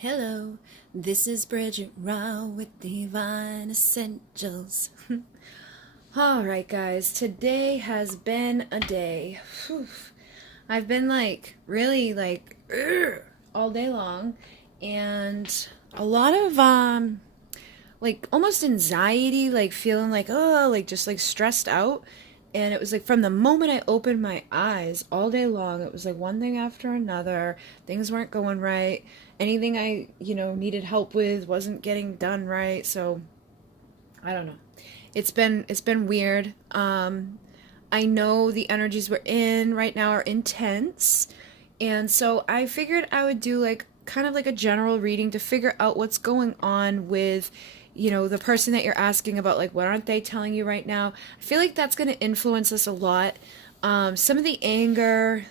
Hello, this is Bridget Rau with Divine Essentials. Alright, guys, today has been a day. Whew. I've been really all day long, and a lot of almost anxiety, feeling just stressed out. And it was from the moment I opened my eyes all day long, it was one thing after another. Things weren't going right. Anything I, needed help with wasn't getting done right. So I don't know. It's been weird. I know the energies we're in right now are intense. And so I figured I would do kind of a general reading to figure out what's going on with the person that you're asking about, what aren't they telling you right now. I feel like that's going to influence us a lot. Some of the anger,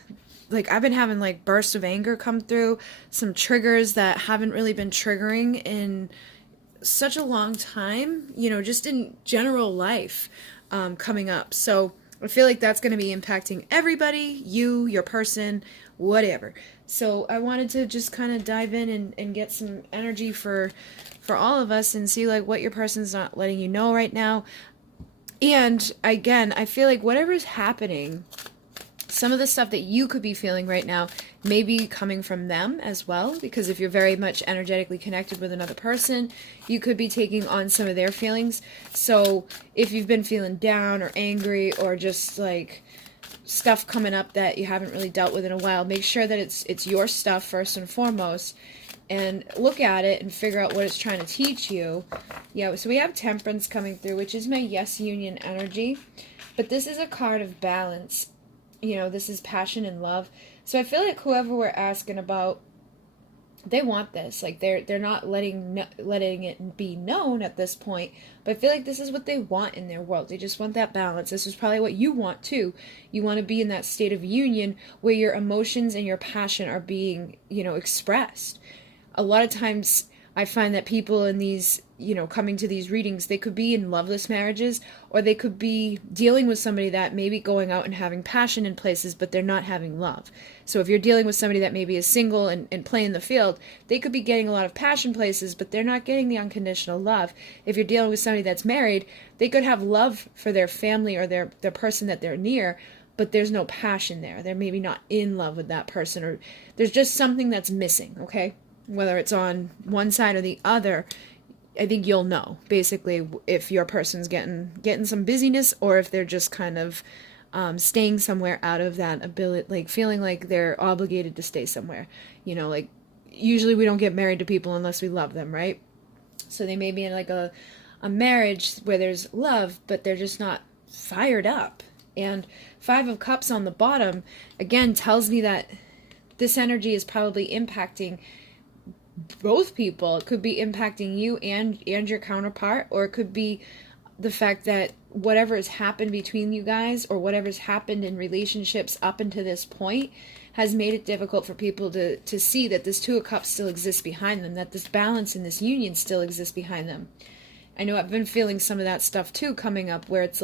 I've been having bursts of anger come through, some triggers that haven't really been triggering in such a long time, just in general life, coming up. So I feel like that's going to be impacting everybody, you, your person, whatever. So I wanted to just kind of dive in and get some energy for all of us and see what your person's not letting you know right now. And again, I feel like whatever's happening, some of the stuff that you could be feeling right now may be coming from them as well, because if you're very much energetically connected with another person, you could be taking on some of their feelings. So if you've been feeling down or angry or just stuff coming up that you haven't really dealt with in a while, make sure that it's your stuff first and foremost, and look at it and figure out what it's trying to teach you. Yeah, so we have Temperance coming through, which is my yes union energy, but this is a card of balance. This is passion and love. So I feel like whoever we're asking about, they want this. They're not letting it be known at this point, but I feel like this is what they want in their world. They just want that balance. This is probably what you want too. You want to be in that state of union where your emotions and your passion are being, expressed. A lot of times I find that people in these, coming to these readings, they could be in loveless marriages, or they could be dealing with somebody that may be going out and having passion in places, but they're not having love. So if you're dealing with somebody that maybe is single and playing the field, they could be getting a lot of passion places, but they're not getting the unconditional love. If you're dealing with somebody that's married, they could have love for their family or their person that they're near, but there's no passion there. They're maybe not in love with that person, or there's just something that's missing, okay? Whether it's on one side or the other, I think you'll know, basically, if your person's getting some busyness, or if they're just kind of staying somewhere out of that ability, feeling like they're obligated to stay somewhere. Usually we don't get married to people unless we love them, right? So they may be in a marriage where there's love, but they're just not fired up. And Five of Cups on the bottom, again, tells me that this energy is probably impacting both people. It could be impacting you and your counterpart, or it could be the fact that whatever has happened between you guys, or whatever's happened in relationships up until this point, has made it difficult for people to see that this Two of Cups still exists behind them, that this balance in this union still exists behind them. I know I've been feeling some of that stuff too coming up, where it's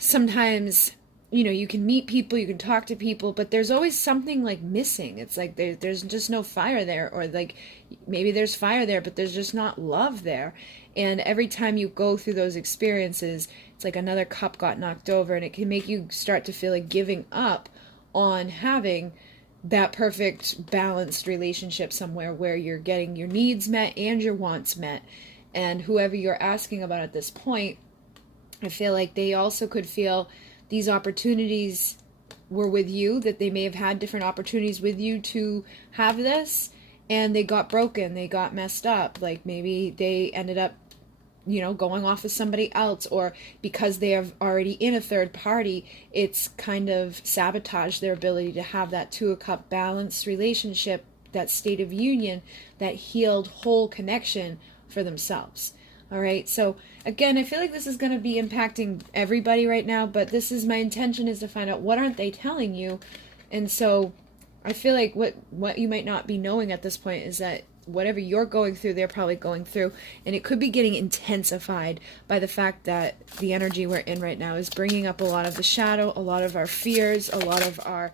sometimes you can meet people, you can talk to people, but there's always something missing. It's there's just no fire there, or maybe there's fire there, but there's just not love there. And every time you go through those experiences, it's another cup got knocked over, and it can make you start to feel like giving up on having that perfect balanced relationship somewhere where you're getting your needs met and your wants met. And whoever you're asking about at this point, I feel like they also could feel these opportunities were with you, that they may have had different opportunities with you to have this, and they got broken, they got messed up. Maybe they ended up, going off with somebody else, or because they are already in a third party, it's kind of sabotaged their ability to have that Two of Cup balanced relationship, that state of union, that healed whole connection for themselves. All right, so again, I feel like this is going to be impacting everybody right now, but my intention is to find out what aren't they telling you. And so I feel like what you might not be knowing at this point is that whatever you're going through, they're probably going through, and it could be getting intensified by the fact that the energy we're in right now is bringing up a lot of the shadow, a lot of our fears, a lot of our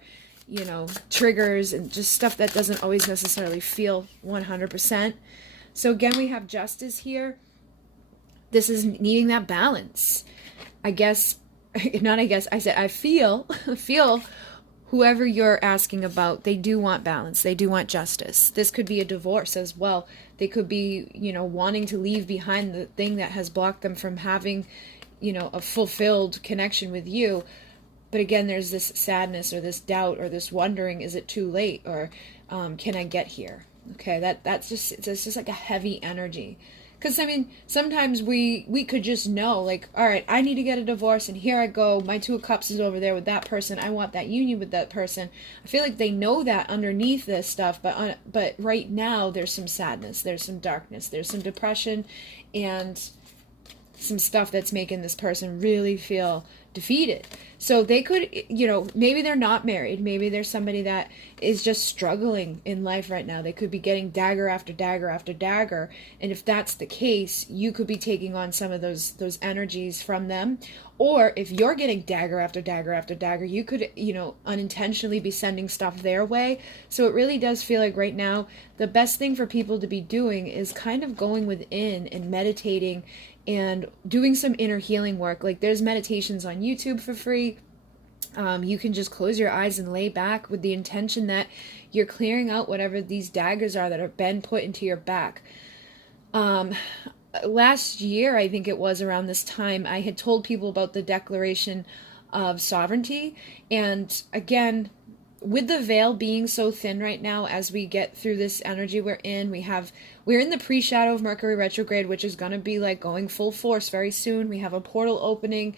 you know, triggers and just stuff that doesn't always necessarily feel 100%. So again, we have justice here. This is needing that balance. I guess, not I guess, I said I feel whoever you're asking about, they do want balance. They do want justice. This could be a divorce as well. They could be, you know, wanting to leave behind the thing that has blocked them from having, you know, a fulfilled connection with you. But again, there's this sadness or this doubt or this wondering, is it too late? Or can I get here? Okay, it's just like a heavy energy. Because, I mean, sometimes we could just know, like, all right, I need to get a divorce, and here I go. My 2 of Cups is over there with that person. I want that union with that person. I feel like they know that underneath this stuff, but right now there's some sadness, there's some darkness, there's some depression, and some stuff that's making this person really feel defeated. So they could, you know, maybe they're not married. Maybe there's somebody that is just struggling in life right now. They could be getting dagger after dagger after dagger. And if that's the case, you could be taking on some of those energies from them. Or if you're getting dagger after dagger after dagger, you could, you know, unintentionally be sending stuff their way. So it really does feel like right now, the best thing for people to be doing is kind of going within and meditating and doing some inner healing work. Like, there's meditations on YouTube for free. You can just close your eyes and lay back with the intention that you're clearing out whatever these daggers are that have been put into your back. Last year, I think it was around this time, I had told people about the Declaration of Sovereignty. And again, with the veil being so thin right now, as we get through this energy we're in the pre-shadow of Mercury retrograde, which is going to be like going full force very soon. We have a portal opening.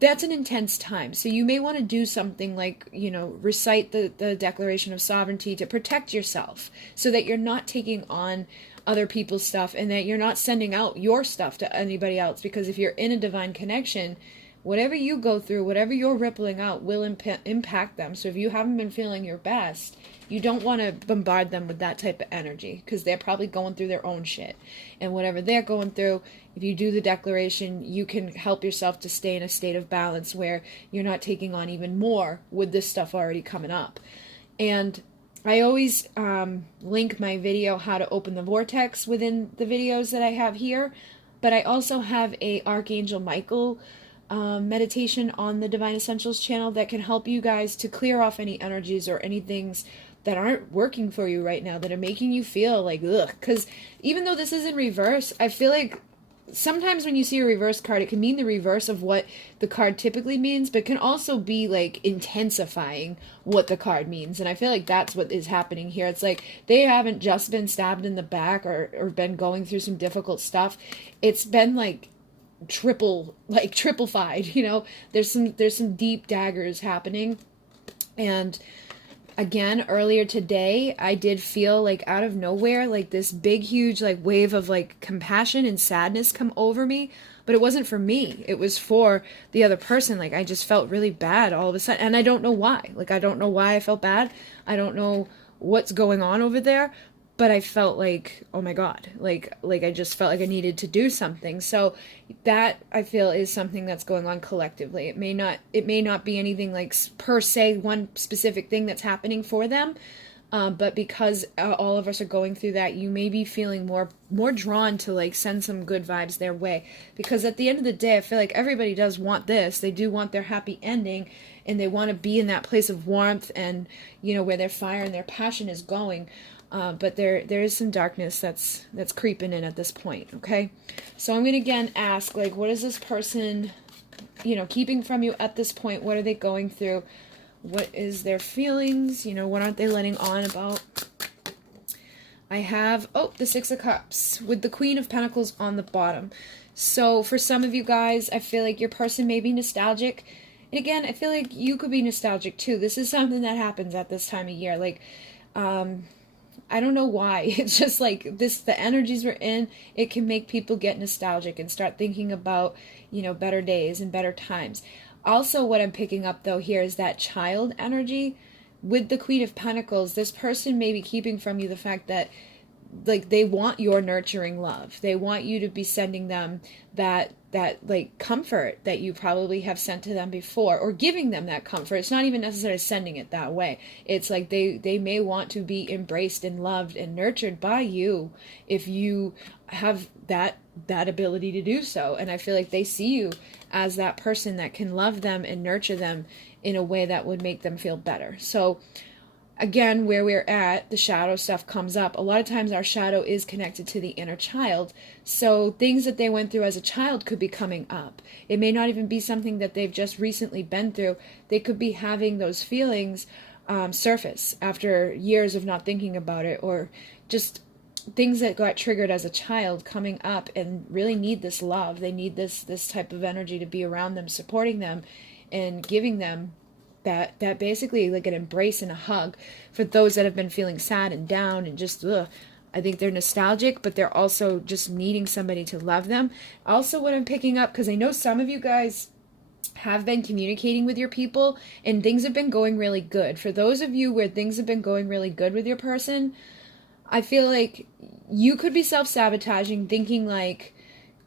That's an intense time. So you may want to do something like, you know, recite the Declaration of Sovereignty to protect yourself so that you're not taking on other people's stuff and that you're not sending out your stuff to anybody else. Because if you're in a divine connection, whatever you go through, whatever you're rippling out will impact them. So if you haven't been feeling your best, you don't want to bombard them with that type of energy, because they're probably going through their own shit. And whatever they're going through, if you do the declaration, you can help yourself to stay in a state of balance where you're not taking on even more with this stuff already coming up. And I always link my video, How to Open the Vortex, within the videos that I have here. But I also have a Archangel Michael meditation on the Divine Essentials channel that can help you guys to clear off any energies or any things that aren't working for you right now, that are making you feel like, ugh. Because even though this is in reverse, I feel like sometimes when you see a reverse card, it can mean the reverse of what the card typically means, but can also be like intensifying what the card means. And I feel like that's what is happening here. It's like they haven't just been stabbed in the back or been going through some difficult stuff. It's been like triplified, you know. There's some deep daggers happening. And again, earlier today, I did feel like out of nowhere, like this big, huge, like wave of like compassion and sadness come over me. But it wasn't for me. It was for the other person. Like, I just felt really bad all of a sudden. And I don't know why. Like, I don't know why I felt bad. I don't know what's going on over there. But I felt like, oh my God, like I just felt like I needed to do something. So that, I feel, is something that's going on collectively. It may not be anything like per se one specific thing that's happening for them. But because all of us are going through that, you may be feeling more drawn to like send some good vibes their way. Because at the end of the day, I feel like everybody does want this. They do want their happy ending, and they want to be in that place of warmth and, you know, where their fire and their passion is going. But there is some darkness that's creeping in at this point, okay? So I'm going to again ask, like, what is this person, you know, keeping from you at this point? What are they going through? What is their feelings? You know, what aren't they letting on about? I have, the 6 of Cups with the Queen of Pentacles on the bottom. So for some of you guys, I feel like your person may be nostalgic. And again, I feel like you could be nostalgic too. This is something that happens at this time of year. Like, I don't know why. It's just like this, the energies we're in, it can make people get nostalgic and start thinking about, you know, better days and better times. Also, what I'm picking up though here is that child energy with the Queen of Pentacles. This person may be keeping from you the fact that like they want your nurturing love. They want you to be sending them that like comfort that you probably have sent to them before, or giving them that comfort. It's not even necessarily sending it that way. It's like they may want to be embraced and loved and nurtured by you if you have that ability to do so. And I feel like they see you as that person that can love them and nurture them in a way that would make them feel better. So again, where we're at, the shadow stuff comes up. A lot of times our shadow is connected to the inner child. So things that they went through as a child could be coming up. It may not even be something that they've just recently been through. They could be having those feelings surface after years of not thinking about it, or just things that got triggered as a child coming up and really need this love. They need this type of energy to be around them, supporting them and giving them that basically like an embrace and a hug for those that have been feeling sad and down and just I think they're nostalgic, but they're also just needing somebody to love them. Also, what I'm picking up, because I know some of you guys have been communicating with your people and things have been going really good. For those of you where things have been going really good with your person, I feel like you could be self-sabotaging, thinking like,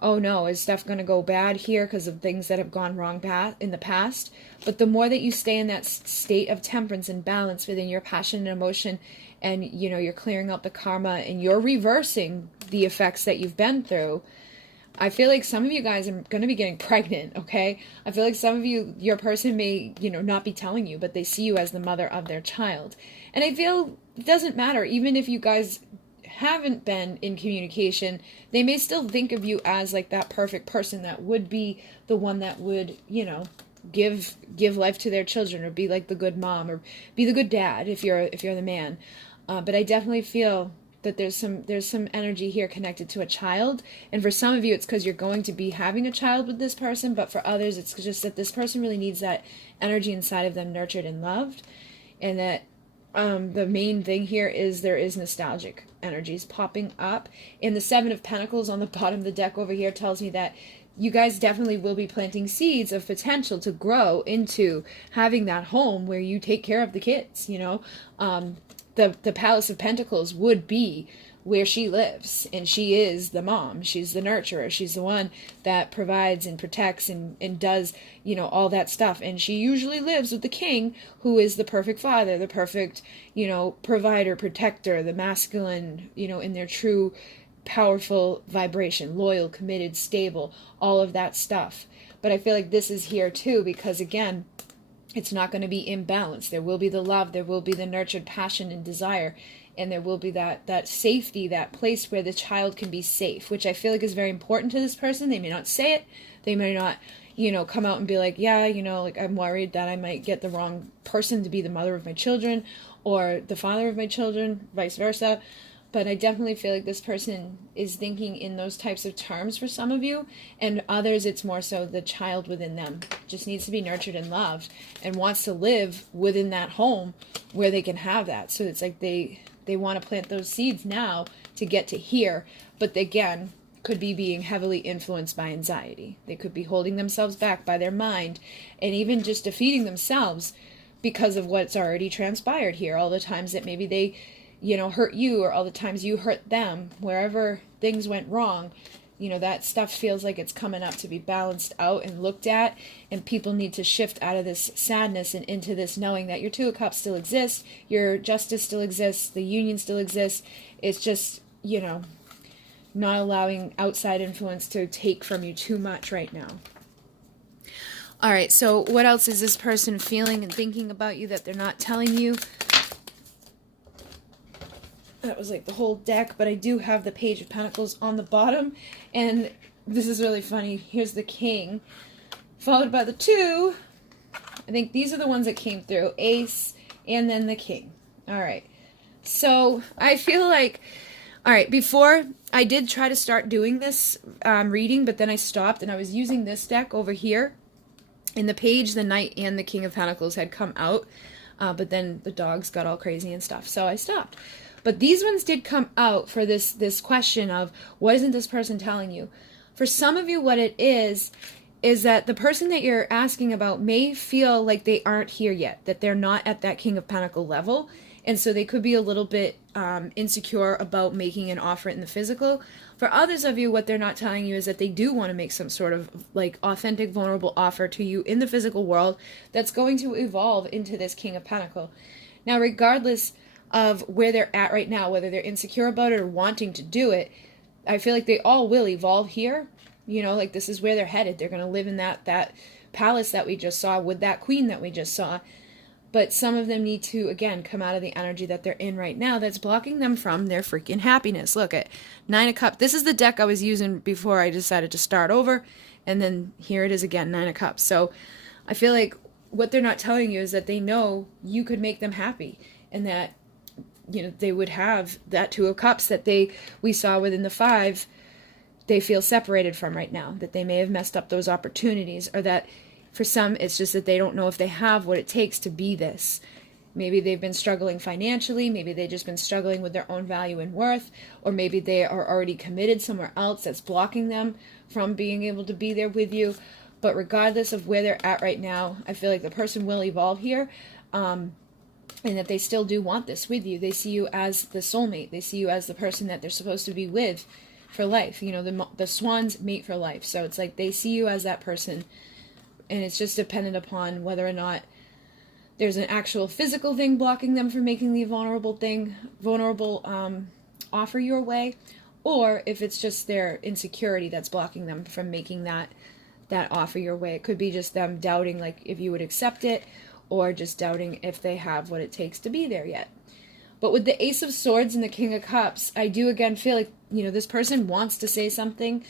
oh no, is stuff going to go bad here because of things that have gone wrong in the past? But the more that you stay in that state of temperance and balance within your passion and emotion, and you're clearing out the karma and you're reversing the effects that you've been through, I feel like some of you guys are going to be getting pregnant, okay? I feel like some of you, your person may, not be telling you, but they see you as the mother of their child. And I feel it doesn't matter, even if you guys haven't been in communication, they may still think of you as like that perfect person that would be the one that would, give life to their children, or be like the good mom, or be the good dad if you're the man. But I definitely feel that there's some energy here connected to a child, and for some of you it's because you're going to be having a child with this person, but for others it's just that this person really needs that energy inside of them nurtured and loved, and that the main thing here is there is nostalgic energies popping up. And the Seven of Pentacles on the bottom of the deck over here tells me that you guys definitely will be planting seeds of potential to grow into having that home where you take care of the kids. The Palace of Pentacles would be where she lives, and she is the mom. She's the nurturer. She's the one that provides and protects and does, all that stuff. And she usually lives with the king, who is the perfect father, the perfect, provider, protector, the masculine, in their true powerful vibration, loyal, committed, stable, all of that stuff. But I feel like this is here too, because again, it's not going to be imbalanced. There will be the love, there will be the nurtured passion and desire, and there will be that safety, that place where the child can be safe, which I feel like is very important to this person. They may not say it. They may not, come out and be like, yeah, like I'm worried that I might get the wrong person to be the mother of my children or the father of my children, vice versa. But I definitely feel like this person is thinking in those types of terms for some of you, and others it's more so the child within them just needs to be nurtured and loved and wants to live within that home where they can have that. So it's like they want to plant those seeds now to get to here, but again, could be being heavily influenced by anxiety. They could be holding themselves back by their mind and even just defeating themselves because of what's already transpired here. All the times that maybe they hurt you, or all the times you hurt them, wherever things went wrong, that stuff feels like it's coming up to be balanced out and looked at, and people need to shift out of this sadness and into this knowing that your Two of Cups still exists, your justice still exists, the union still exists. It's just, not allowing outside influence to take from you too much right now. All right, so what else is this person feeling and thinking about you that they're not telling you? That was like the whole deck, but I do have the Page of Pentacles on the bottom, and this is really funny. Here's the King, followed by the Two. I think these are the ones that came through, Ace, and then the King. All right, so I feel like, all right, before I did try to start doing this reading, but then I stopped, and I was using this deck over here, and the Page, the Knight, and the King of Pentacles had come out, but then the dogs got all crazy and stuff, so I stopped. But these ones did come out for this question of, what isn't this person telling you? For some of you, what it is that the person that you're asking about may feel like they aren't here yet, that they're not at that King of Pentacle level. And so they could be a little bit insecure about making an offer in the physical. For others of you, what they're not telling you is that they do want to make some sort of like authentic, vulnerable offer to you in the physical world that's going to evolve into this King of Pentacles. Now, regardless of where they're at right now, whether they're insecure about it or wanting to do it, I feel like they all will evolve here. You know, like this is where they're headed. They're going to live in that palace that we just saw with that queen that we just saw. But some of them need to, again, come out of the energy that they're in right now that's blocking them from their freaking happiness. Look at Nine of Cups. This is the deck I was using before I decided to start over. And then here it is again, Nine of Cups. So I feel like what they're not telling you is that they know you could make them happy. And that, you know, they would have that Two of Cups that we saw within the Five, they feel separated from right now. That they may have messed up those opportunities, or that for some, it's just that they don't know if they have what it takes to be this. Maybe they've been struggling financially. Maybe they've just been struggling with their own value and worth. Or maybe they are already committed somewhere else that's blocking them from being able to be there with you. But regardless of where they're at right now, I feel like the person will evolve here. And that they still do want this with you. They see you as the soulmate. They see you as the person that they're supposed to be with for life. You know, the swans mate for life. So it's like they see you as that person. And it's just dependent upon whether or not there's an actual physical thing blocking them from making the vulnerable offer your way, or if it's just their insecurity that's blocking them from making that offer your way. It could be just them doubting, like, if you would accept it, or just doubting if they have what it takes to be there yet. But with the Ace of Swords and the King of Cups, I do again feel like, you know, this person wants to say something.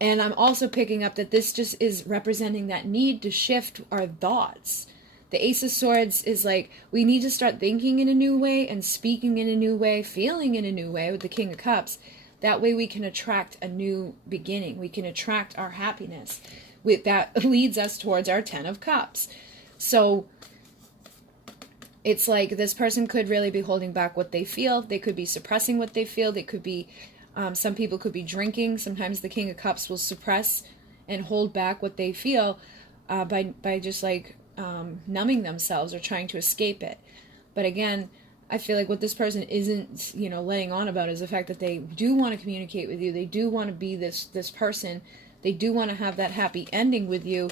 And I'm also picking up that this just is representing that need to shift our thoughts. The Ace of Swords is like, we need to start thinking in a new way and speaking in a new way, feeling in a new way with the King of Cups. That way we can attract a new beginning. We can attract our happiness. That leads us towards our 10 of Cups. So it's like this person could really be holding back what they feel. They could be suppressing what they feel. They could be some people could be drinking. Sometimes the King of Cups will suppress and hold back what they feel by just like numbing themselves or trying to escape it. But again, I feel like what this person isn't, you know, letting on about is the fact that they do want to communicate with you. They do want to be this person. They do want to have that happy ending with you.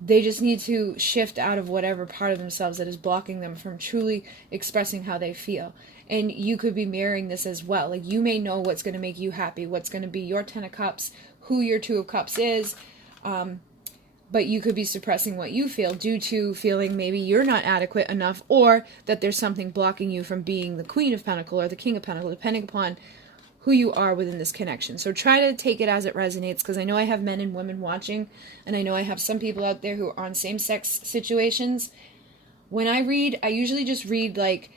They just need to shift out of whatever part of themselves that is blocking them from truly expressing how they feel. And you could be mirroring this as well. Like, you may know what's going to make you happy, what's going to be your 10 of Cups, who your 2 of Cups is, but you could be suppressing what you feel due to feeling maybe you're not adequate enough, or that there's something blocking you from being the Queen of Pentacles or the King of Pentacles, depending upon who you are within this connection. So try to take it as it resonates, because I know I have men and women watching, and I know I have some people out there who are on same-sex situations. When I read, I usually just read like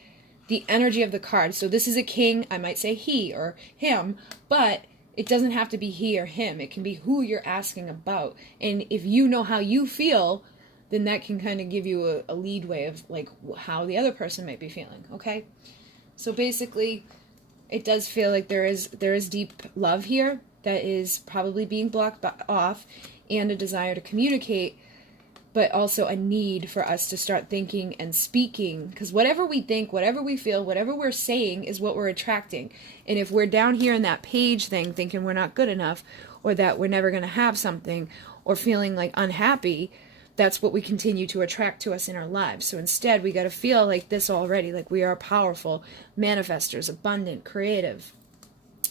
the energy of the card. So this is a king, I might say he or him, but it doesn't have to be he or him. It can be who you're asking about. And if you know how you feel, then that can kind of give you a lead way of like how the other person might be feeling, okay? So basically, it does feel like there is deep love here that is probably being blocked off, and a desire to communicate, but also a need for us to start thinking and speaking, because whatever we think, whatever we feel, whatever we're saying is what we're attracting. And if we're down here in that page thing thinking we're not good enough, or that we're never going to have something, or feeling like unhappy, that's what we continue to attract to us in our lives. So instead, we got to feel like this already, like we are powerful manifestors, abundant, creative.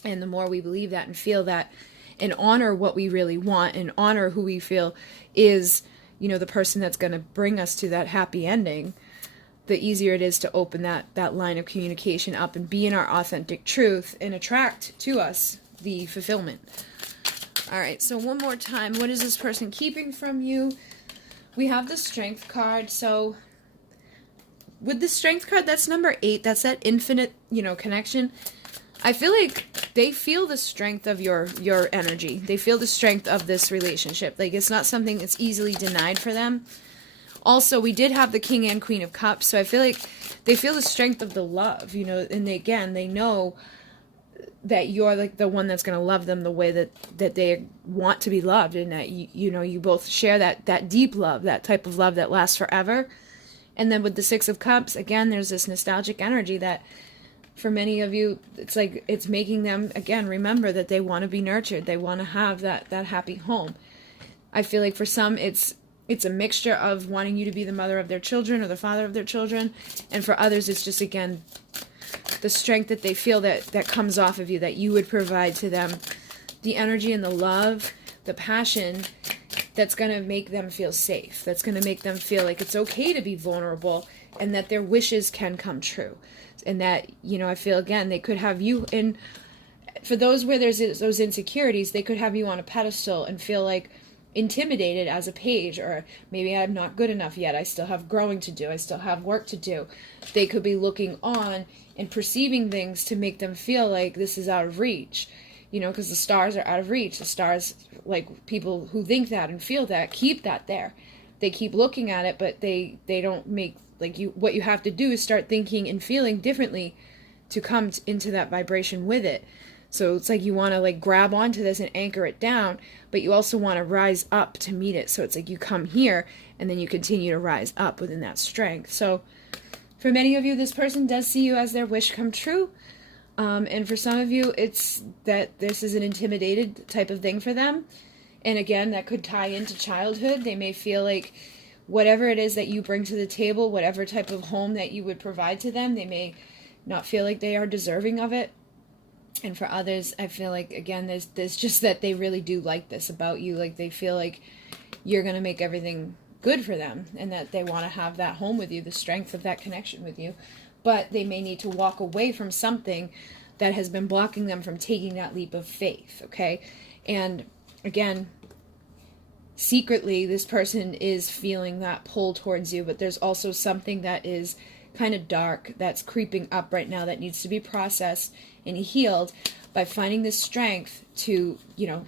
And the more we believe that and feel that and honor what we really want and honor who we feel is, you know, the person that's going to bring us to that happy ending, the easier it is to open that line of communication up and be in our authentic truth and attract to us the fulfillment. All right, so one more time, what is this person keeping from you? We have the Strength card. So with the Strength card, that's number 8. That's that infinite, you know, connection. I feel like they feel the strength of your energy. They feel the strength of this relationship. Like, it's not something that's easily denied for them. Also, we did have the King and Queen of Cups, so I feel like they feel the strength of the love, you know, and they know that you're like the one that's going to love them the way that they want to be loved, and that you know, you both share that deep love, that type of love that lasts forever. And then with the Six of Cups, again, there's this nostalgic energy that for many of you, it's like it's making them, again, remember that they want to be nurtured. They want to have that happy home. I feel like for some, it's a mixture of wanting you to be the mother of their children or the father of their children. And for others, it's just, again, the strength that they feel that comes off of you, that you would provide to them. The energy and the love, the passion that's going to make them feel safe. That's going to make them feel like it's okay to be vulnerable and that their wishes can come true. And that, you know, I feel, again, they could have you in, for those where there's those insecurities, they could have you on a pedestal and feel like intimidated as a page, or maybe I'm not good enough yet. I still have growing to do. I still have work to do. They could be looking on and perceiving things to make them feel like this is out of reach, you know, because the stars are out of reach. The stars, like, people who think that and feel that, keep that there. They keep looking at it, but they don't make, like, you, what you have to do is start thinking and feeling differently to come into that vibration with it. So it's like you want to, like, grab onto this and anchor it down, but you also want to rise up to meet it. So it's like you come here and then you continue to rise up within that strength. So for many of you, this person does see you as their wish come true. And for some of you, it's that this is an intimidated type of thing for them. And again, that could tie into childhood. They may feel like whatever it is that you bring to the table, whatever type of home that you would provide to them, they may not feel like they are deserving of it. And for others, I feel like, again, there's just that they really do like this about you. Like, they feel like you're going to make everything good for them and that they want to have that home with you, the strength of that connection with you. But they may need to walk away from something that has been blocking them from taking that leap of faith, okay? And again, secretly, this person is feeling that pull towards you, but there's also something that is kind of dark that's creeping up right now that needs to be processed and healed by finding the strength to, you know,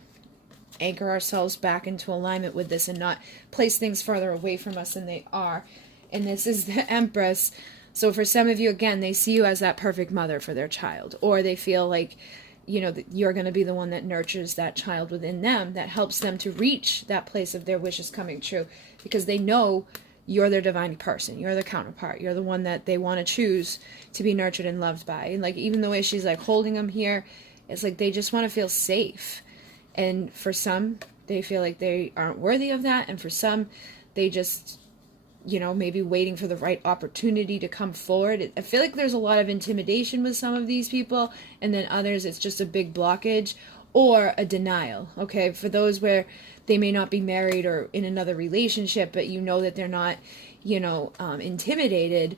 anchor ourselves back into alignment with this and not place things further away from us than they are. And this is the Empress. So for some of you, again, they see you as that perfect mother for their child, or they feel like, you know, that you're going to be the one that nurtures that child within them, that helps them to reach that place of their wishes coming true, because they know you're their divine person. You're the counterpart. You're the one that they want to choose to be nurtured and loved by. And like, even the way she's like holding them here, it's like they just want to feel safe. And for some, they feel like they aren't worthy of that. And for some, they just, you know, maybe waiting for the right opportunity to come forward. I feel like there's a lot of intimidation with some of these people. And then others, it's just a big blockage or a denial. Okay, for those where they may not be married or in another relationship, but you know that they're not, you know, intimidated.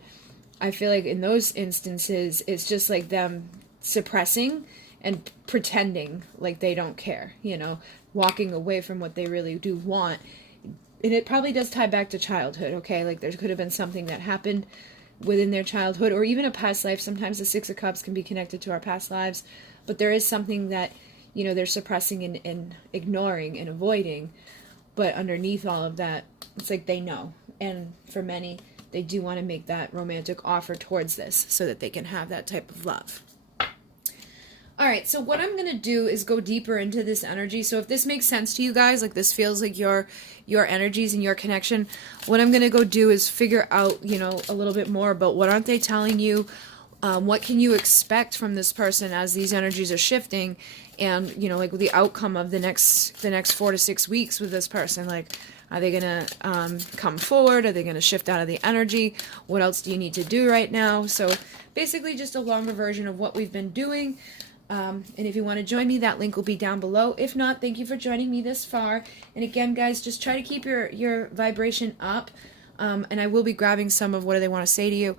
I feel like in those instances, it's just like them suppressing and pretending like they don't care, you know, walking away from what they really do want. And it probably does tie back to childhood, okay? Like, there could have been something that happened within their childhood or even a past life. Sometimes the Six of Cups can be connected to our past lives, but there is something that, you know, they're suppressing and ignoring and avoiding. But underneath all of that, it's like they know. And for many, they do want to make that romantic offer towards this so that they can have that type of love. All right, so what I'm going to do is go deeper into this energy. So if this makes sense to you guys, like this feels like your energies and your connection, what I'm going to go do is figure out, you know, a little bit more about what aren't they telling you? What can you expect from this person as these energies are shifting? And, you know, like the outcome of the next 4 to 6 weeks with this person, like, are they going to come forward? Are they going to shift out of the energy? What else do you need to do right now? So basically just a longer version of what we've been doing. And if you want to join me, that link will be down below. If not, thank you for joining me this far. And again, guys, just try to keep your vibration up. And I will be grabbing some of what they want to say to you.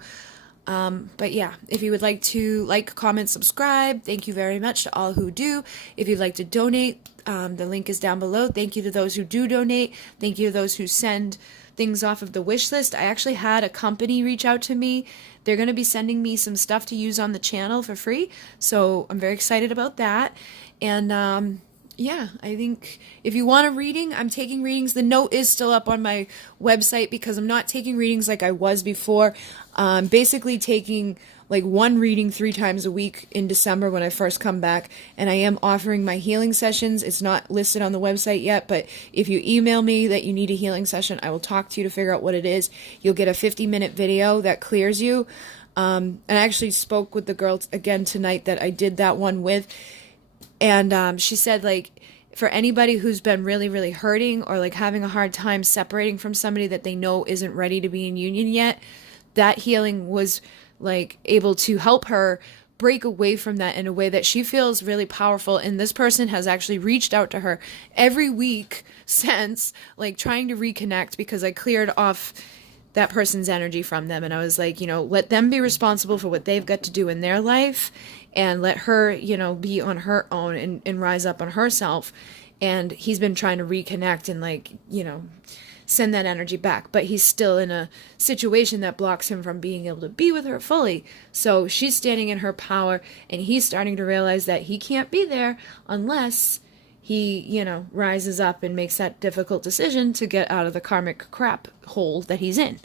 But yeah, if you would like to like, comment, subscribe, thank you very much to all who do. If you'd like to donate, the link is down below. Thank you to those who do donate. Thank you to those who send things off of the wish list. I actually had a company reach out to me. They're going to be sending me some stuff to use on the channel for free. So I'm very excited about that. And, yeah, I think if you want a reading, I'm taking readings. The note is still up on my website because I'm not taking readings like I was before. Basically taking like one reading 3 times a week in December when I first come back. And I am offering my healing sessions. It's not listed on the website yet, but if you email me that you need a healing session, I will talk to you to figure out what it is. You'll get a 50-minute video that clears you. And I actually spoke with the girl again tonight that I did that one with. And she said, like, for anybody who's been really, really hurting or like having a hard time separating from somebody that they know isn't ready to be in union yet, that healing was like able to help her break away from that in a way that she feels really powerful. And this person has actually reached out to her every week since, like, trying to reconnect, because I cleared off that person's energy from them. And I was like, let them be responsible for what they've got to do in their life, and let her, be on her own and rise up on herself. And he's been trying to reconnect and, like, send that energy back, but he's still in a situation that blocks him from being able to be with her fully. So she's standing in her power, and he's starting to realize that he can't be there unless he, rises up and makes that difficult decision to get out of the karmic crap hole that he's in.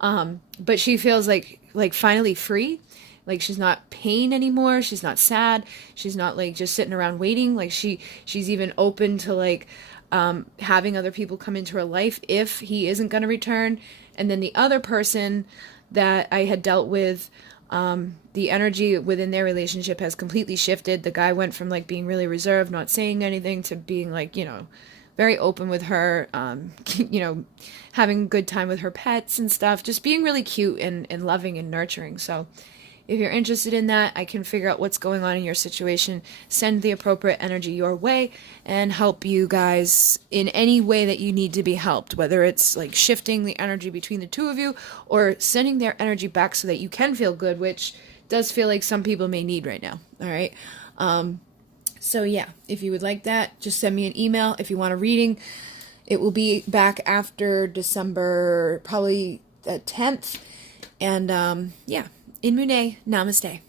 But she feels like finally free. Like, she's not pain anymore. She's not sad. She's not like just sitting around waiting. Like, she's even open to like having other people come into her life if he isn't going to return. And then the other person that I had dealt with, the energy within their relationship has completely shifted. The guy went from like being really reserved, not saying anything, to being like, very open with her, having a good time with her pets and stuff, just being really cute and loving and nurturing. So if you're interested in that, I can figure out what's going on in your situation, send the appropriate energy your way, and help you guys in any way that you need to be helped, whether it's like shifting the energy between the two of you or sending their energy back so that you can feel good, which does feel like some people may need right now. All right. So yeah, if you would like that, just send me an email. If you want a reading, it will be back after December, probably the 10th. And yeah. In Mune, namaste.